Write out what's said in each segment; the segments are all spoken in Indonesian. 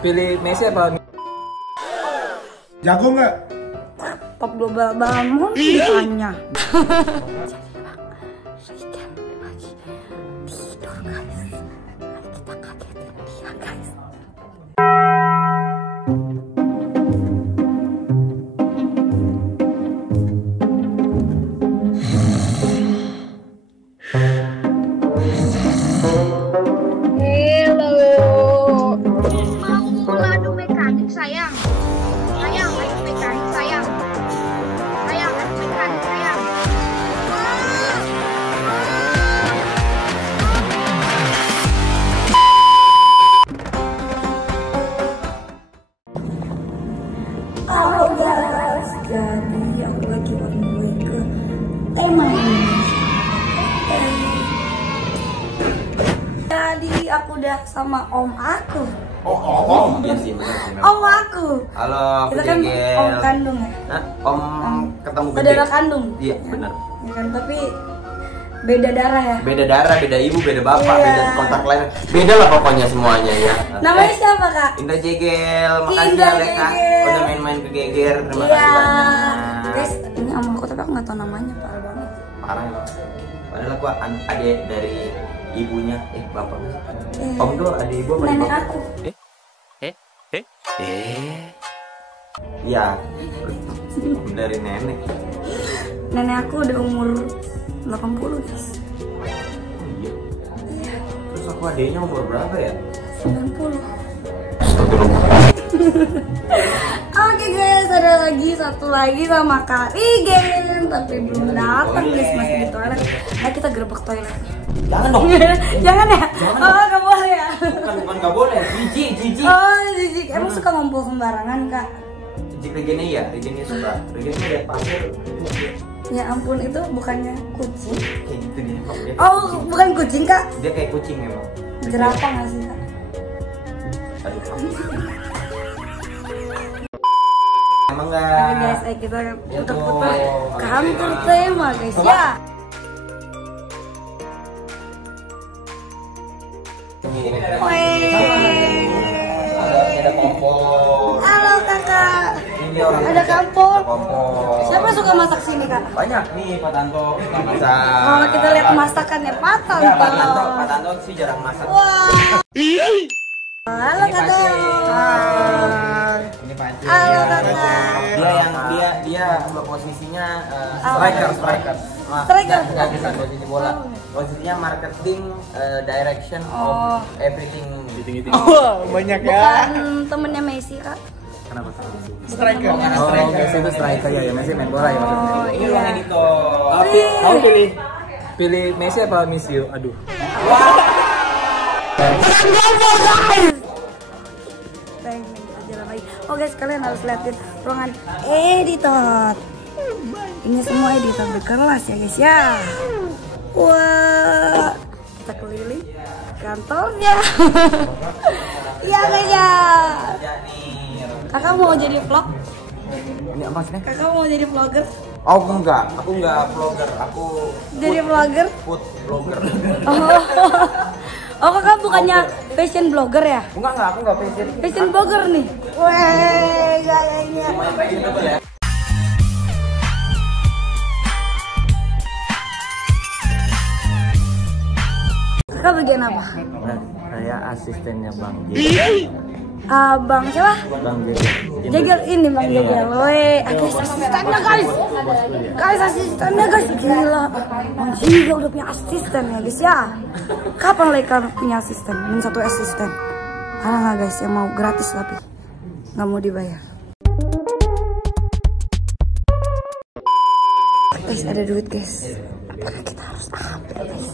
pilih Messi apa? Jago nggak? Top global bangun ditanya. Jadi aku lagi on the way ke tema ini. Jadi aku udah sama om aku. Om. Iya sih, benar. Om aku. Halo, kita kan om kandung ya. Hah? Om ketemu gede. Saudara kandung. Iya, benar. Ya kan, tapi beda darah ya. Beda darah, beda ibu, beda bapak, Iya. beda kontak lain. Beda lah pokoknya semuanya ya. Namanya siapa, Kak? Indra Jegel, makasih Indra ya Leka. Jegel. Udah main-main ke Geger, terima Iya. kasih banyak. Guys, ini om aku tapi aku nggak tahu namanya, parah banget. Parah ya. Padahal gua adik dari ibunya, bapaknya. Om tuh adik ibu apa Nenek bapak? aku. Iya. Om dari nenek. Nenek aku udah umur 80, guys. Iya. Terus aku adiknya umur berapa ya? 90. Oke guys, ada satu lagi sama Kak Igen, tapi belum datang guys, masih di toilet. Ayo kita gerbek toiletnya. Jangan dong. Jangan ya? Jangan. Oh, nggak boleh ya? Bukan nggak boleh. Jijik. Oh, jijik. Emang suka ngumpul sembarangan, Kak? Jijik Regina ya, Regina suka. Regina lihat pasir. Ya ampun, itu bukannya kucing? Kayak gitu dia. Dia kayak Oh, kucing. bukan kucing, Kak? Dia kayak kucing emang. Jerapah nggak sih, Kak? Aduh. Emang Oke nggak? guys, kita putar-putar kantor tema guys ya. Ada kompor. Halo kakak. Ini orang Ada kompor. Kompor. Siapa suka masak sini, Kak? Banyak nih Pak Tanto suka masak. Oh, kita lihat masakannya Pak Tanto. Ya, Pak Tanto sih jarang masak. Wah. Halo Ini kakak. Pacet. Ini Pacet. Halo kakak. Dia posisinya Striker. striker. Striker. Nggak bisa posisi bola. Posisinya marketing, direction of everything. Oh, banyak ya. Bukan temennya Messi, Kak? Kenapa salah sih? Striker. Oh, Messi itu striker ya, Messi main bola ya maksudnya. Oh, Ini iya. ruang editor. Kamu pilih Messi apa Miss You? Aduh. Oh guys, kalian harus liatin ruangan editor. Ini semua editor berkelas ya guys ya. Wah, kita keliling kantornya. Iya guys ya. Kakak mau jadi vlog? Ini apa sih? Kakak mau jadi vlogger? Oh, aku enggak vlogger, aku Jadi vlogger? food vlogger. Oh kakak bukannya fashion blogger ya? Enggak, aku enggak fashion. Fashion blogger nih. Weh, gayanya. Main fashionable ya. Kakak bagian apa? Saya asistennya Bang Jegel. Bang siapa? Bang Jegel. Jegel ini Bang Jegel. Weh, guys asistennya guys. Guys asistennya guys. Gila. Bang Jegel udah punya asisten ya guys ya. Kapan Leka punya asisten? Min satu asisten. Nggak guys, yang mau gratis tapi nggak mau dibayar. Guys ada duit guys. Apakah kita harus ambil guys?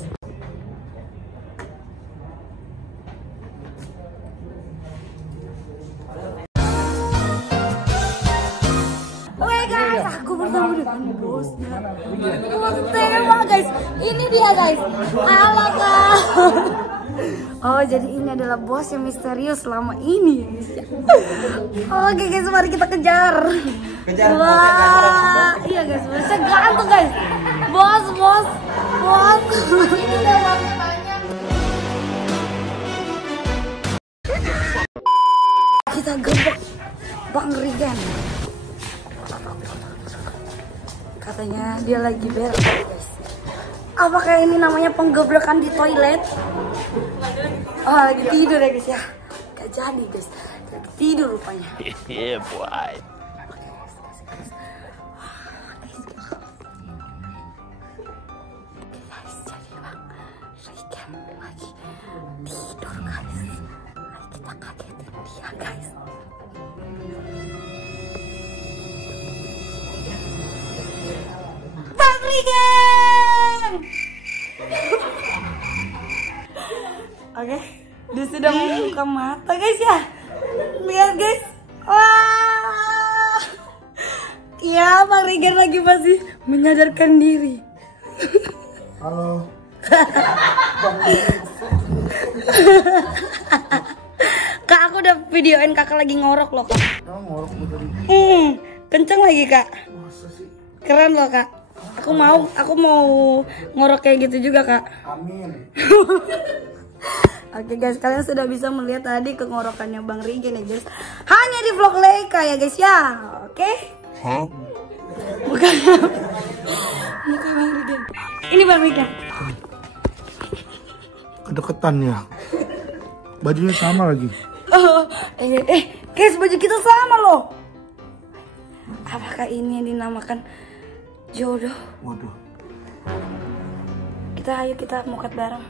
Aku bersama dengan bosnya. Bos tema guys. Ini dia guys. Halo kak. Oh jadi ini adalah bos yang misterius selama ini guys. Oke guys, mari kita kejar. Wah, iya guys, bosnya ganteng guys. Bos. kita gebek Bang Regen. Katanya dia lagi berak guys. Apakah ini namanya penggebrekan di toilet? Oh, lagi tidur ya guys ya. Gak jadi guys, lagi tidur rupanya. Yeah, boy. Oke, dia sudah membuka mata guys ya. Lihat guys. Wah. Ya, Bang Regen lagi masih menyadarkan diri. Halo. Kak, aku udah videoin kakak lagi ngorok loh kak. Ngorok tadi. Kenceng lagi kak. Masa sih? Keren loh kak. Aku mau ngorok kayak gitu juga kak. Amin. Oke guys, kalian sudah bisa melihat tadi kengorokannya Bang Regen ya guys. Hanya di vlog Leica ya guys ya. Oke? Bukan. Bukan Bang Regen. Ini Bang Regen. Kedeketan ya. Bajunya sama lagi. Guys, baju kita sama loh. Apakah ini yang dinamakan jodoh? Waduh. Ayo kita mokat bareng.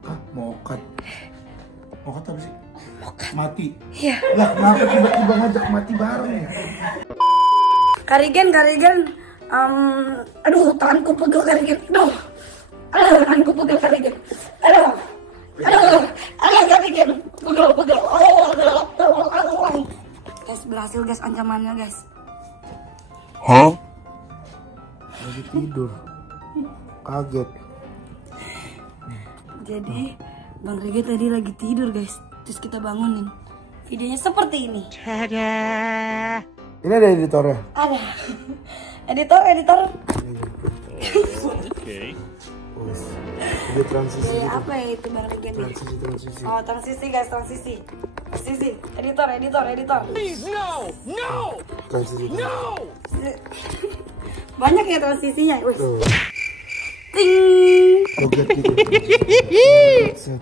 Ah, mokat. Mokat apa sih? Mokat. Mati. Iya. Lah, kenapa tiba-tiba ngajak mati bareng ya? Karigen. Aduh, tanganku pegel Karigen. Aduh, tanganku pegel Karigen. Aduh, Karigen. Pegel. Guys, berhasil guys ancamannya guys. Lagi tidur. Kaget. Jadi Bang Regen tadi lagi tidur guys. Terus kita bangunin. Videonya seperti ini. Ini ada editornya? Ada. Editor. Oke. Video transisi. Apa ya itu Bang Regen? Transisi. Oh, transisi guys, transisi. Editor. Please, no. Transisi. Banyak ya transisinya. Wih. Tuh. Ting. Joget gitu. Set.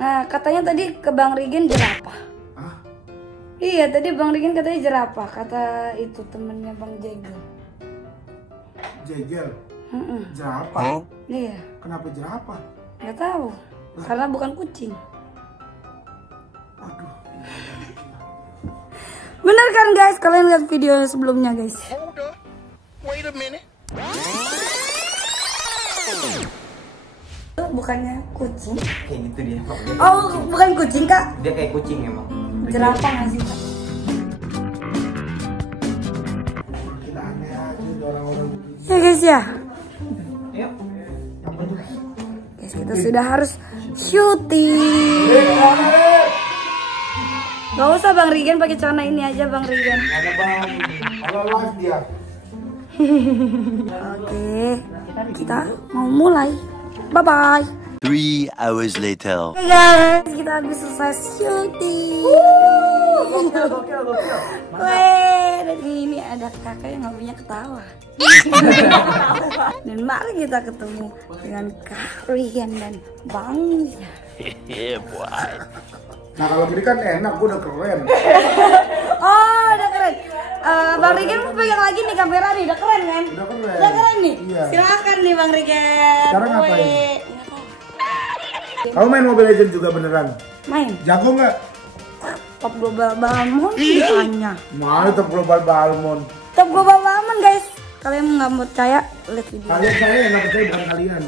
Nah, katanya tadi ke Bang Regen jerapah. Hah? Iya, tadi Bang Regen katanya jerapah. Kata itu temennya Bang Jegel. Jegel. Jerapah. Iya. Kenapa jerapah? Gak tahu. Karena bukan kucing. Aduh. Bener kan guys? Kalian lihat video sebelumnya guys. Hold up. Wait a minute. Itu bukannya kucing. Kayak gitu dia. Oh, bukan kucing kak. Dia kayak kucing emang. Jerapah nggak sih kak? Kita aneh aja orang-orang. Ya guys ya. Ayo. Apa tuh? Guys, kita sudah harus syuting. Gak usah Bang Regen pakai celana ini aja Bang Regen. Ada bang. Halo live dia. Oke, kita mau mulai. Bye bye. 3 hours later. Oke guys, kita habis selesai syuting. Weh, dan ini ada kakak yang hobinya ketawa. Dan mari kita ketemu dengan Kak Regen dan Bang. Yeah, boy. Nah kalau gini kan enak, gue udah keren. Oh, udah keren. Bang Regen pegang lagi nih kamera nih, udah keren kan? Udah keren. Udah keren nih. Iya. Silakan nih Bang Regen. Sekarang ngapain? Weh. Kamu main Mobile Legends juga beneran? Main. Jago nggak? Top Global Balmond ditanya. Mana Top Global Balmond? Top Global Balmond guys. Kalian nggak mau percaya, lihat video. Kalian saya yang nggak percaya bukan kalian.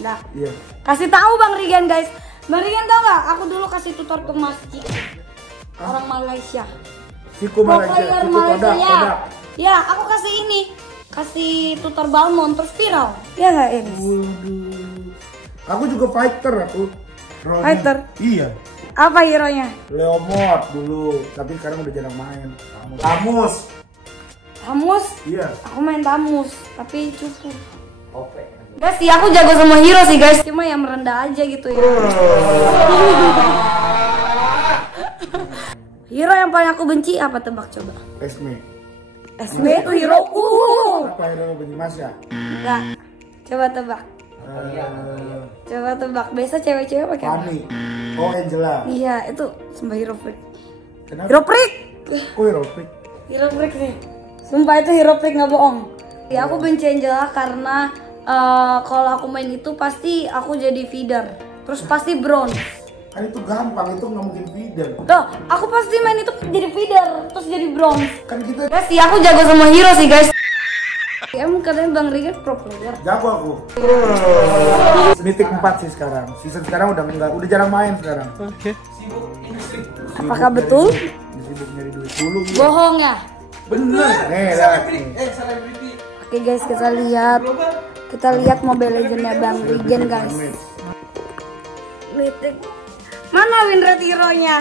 Nah, Iya. kasih tahu Bang Regen guys. Bang Regen tau nggak? Aku dulu kasih tutor ke Mas Ciko. Orang Malaysia. Siku Malaysia, Player Siku Kodak, ya. Kodak. Ya, aku kasih ini. Kasih tutor Balmond terus viral. Iya nggak ini? Waduh. Aku juga fighter aku. Hero-nya. Fighter. Iya. Apa hero-nya? Leomord dulu, tapi sekarang udah jarang main. Tamus. Tamus? Iya. Aku main Tamus, tapi cukup. OP. Guys, sih aku jago semua hero sih guys, cuma yang merendah aja gitu ya. Hero yang paling aku benci apa, tebak coba? Esme. Esme itu heroku. Apa hero lo benci Mas ya? Enggak. Coba tebak. Coba tebak. Biasa cewek-cewek pakai apa? Fanny. Oh, Angela. Iya, itu sumpah hero freak. Kenapa? Hero freak. Kok hero freak? Hero freak sih. Sumpah itu hero freak, nggak bohong. Ya aku benci Angela karena kalau aku main itu pasti aku jadi feeder. Terus pasti bronze. Kan itu gampang, itu nggak mungkin feeder. Tuh, aku pasti main itu jadi feeder, terus jadi bronze. Kan kita Guys, sih aku jago semua hero sih guys. Em katanya Bang Rigan pro player. jago aku. Mythic 4 sih sekarang. Season sekarang udah enggak, udah jarang main sekarang. Apakah betul? Sibuk nyari duit dulu gitu. Bohong ya? Bener. Nih, lihat. Oke guys, kita lihat Mobile Legends-nya Bang Rigan guys. Mythic. Mana win rate hero-nya?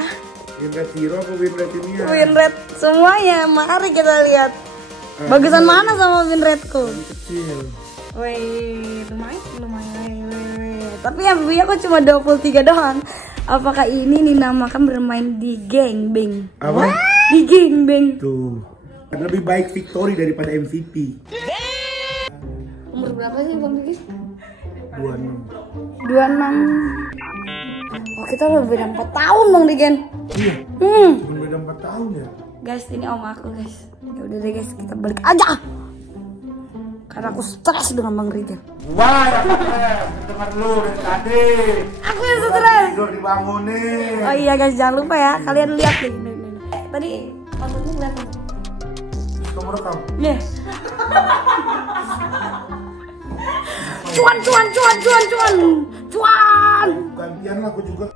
Win rate hero apa win rate ini ya? Win rate semuanya, mari kita lihat. Bagusan mana sama win rate-ku? Kecil. Wih, lumayan. Tapi yang punya aku cuma 23 doang. Apakah ini dinamakan bermain di gangbang? Apa? Di gangbang. Tuh. Lebih baik victory daripada MVP. Umur berapa sih Bang Rigan? 26. 26. Oh, kita udah beda 4 tahun Bang Rigan. Iya. Cuma beda 4 tahun ya. Guys, ini om aku guys. Ya udah deh guys, kita balik aja. Karena aku stres dengan Bang Rigan. Wah, ya keren. Dengar lu dari tadi. Aku yang stres. Tidur dibangunin. Oh iya guys, jangan lupa ya. Kalian lihat nih. Tadi maksudnya kelihatan. Kamu rekam. Nih. Cuan. Gantian lah aku juga.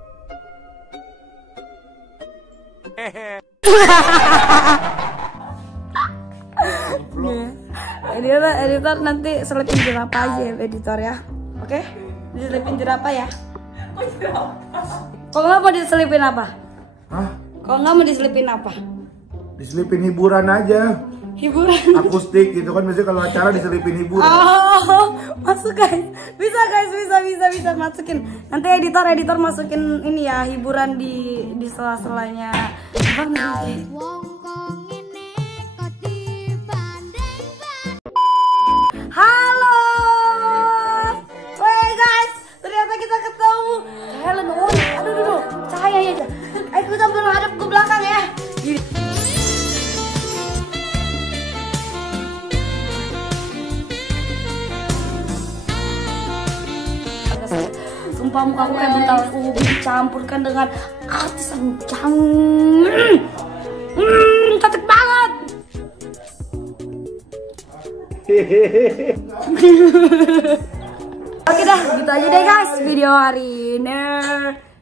Editor nanti selipin jerapah aja ya, editor ya. Oke? Diselipin jerapah ya. Kalau nggak mau diselipin apa? Hah? Kalau nggak mau diselipin apa? Diselipin hiburan aja. Hiburan. Akustik gitu kan, biasanya kalau acara diselipin hiburan. Oh, masuk guys. Bisa masukin. Nanti editor masukin ini ya, hiburan di sela-selanya. Bang Rigan. Halo. Woi guys, ternyata kita ketemu. Helen, aduh, cahaya aja. Ayo kita menghadap ke belakang ya. Sumpah muka aku kayak bentar ubi dicampurkan dengan artis cantik banget. Oke dah, gitu aja deh guys video hari ini.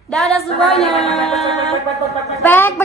Dadah semuanya. Back.